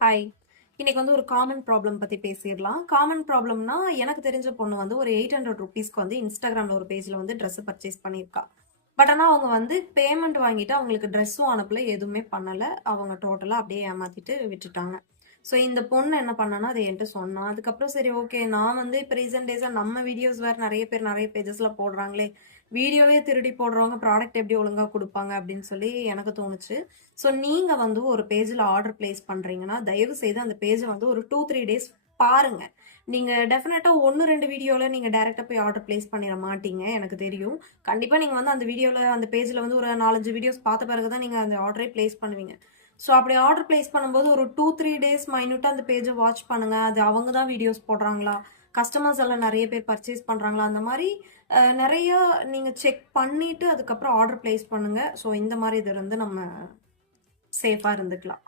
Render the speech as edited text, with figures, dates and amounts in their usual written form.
Hi. இன்னைக்கு வந்து ஒரு காமன் ப்ராப்ளம் பத்தி பேசிடலாம். காமன் ப்ராப்ளம்னா, எனக்கு தெரிஞ்ச பொண்ணு வந்து ஒரு ₹800க்கு வந்து இன்ஸ்டாகிராம்ல ஒரு பேஜ்ல வந்து ட்ரெஸ் பர்ச்சேஸ் பண்ணியிருக்கா. பட் ஆனா அவங்க வந்து பேமெண்ட் வாங்கிட்டு அவங்களுக்கு ட்ரெஸ்ஸும் அனுப்பல, எதுவுமே பண்ணல. அவங்க டோட்டலா அப்படியே ஏமாத்திட்டு விட்டுட்டாங்க. ஸோ இந்த பொண்ணு என்ன பண்ணான்னா, அத என்ட்ட சொன்னா. அதுக்கப்புறம் சரி ஓகே, நான் வந்து இப்ப ரீசென்ட் டேஸா நம்ம வீடியோஸ் வேற நெறைய பேர் நெறைய பேஜஸ்ல போடுறாங்களே, வீடியோவே திருடி போடுறவங்க ப்ராடக்ட் எப்படி ஒழுங்கா குடுப்பாங்க அப்படின்னு சொல்லி எனக்கு தோணுச்சு. ஸோ நீங்க வந்து ஒரு பேஜ்ல ஆர்டர் பிளேஸ் பண்றீங்கன்னா, தயவு செய்து அந்த பேஜ வந்து ஒரு 2, 3 டேஸ் பாருங்க. நீங்க டெஃபினட்டா 1, 2 வீடியோல நீங்க டைரக்ட்டா போய் ஆர்டர் பிளேஸ் பண்ணிற மாட்டீங்க. எனக்கு தெரியும். கண்டிப்பா நீங்க வந்து அந்த வீடியோல அந்த பேஜ்ல வந்து ஒரு 4, 5 வீடியோஸ் பார்த்த பிறகு தான் நீங்க அந்த ஆர்டரே பிளேஸ் பண்ணுவீங்க. ஸோ அப்படி ஆர்டர் பிளேஸ் பண்ணும்போது ஒரு 2, 3 டேஸ் மைன்யூட்டா அந்த பேஜ வாட்ச் பண்ணுங்க. அது அவங்க தான் வீடியோஸ் போடுறாங்களா? கஸ்டமர்ஸ் எல்லாம் நெறைய பேர் பர்ச்சேஸ் பண்றாங்களா? அந்த மாரி நெறைய நீங்க செக் பண்ணிட்டு அதுக்கப்புறம் ஆர்டர் பிளேஸ் பண்ணுங்க. ஸோ இந்த மாரி இதுலருந்து நம்ம சேஃபா இருந்துக்கலாம்.